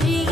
Mary.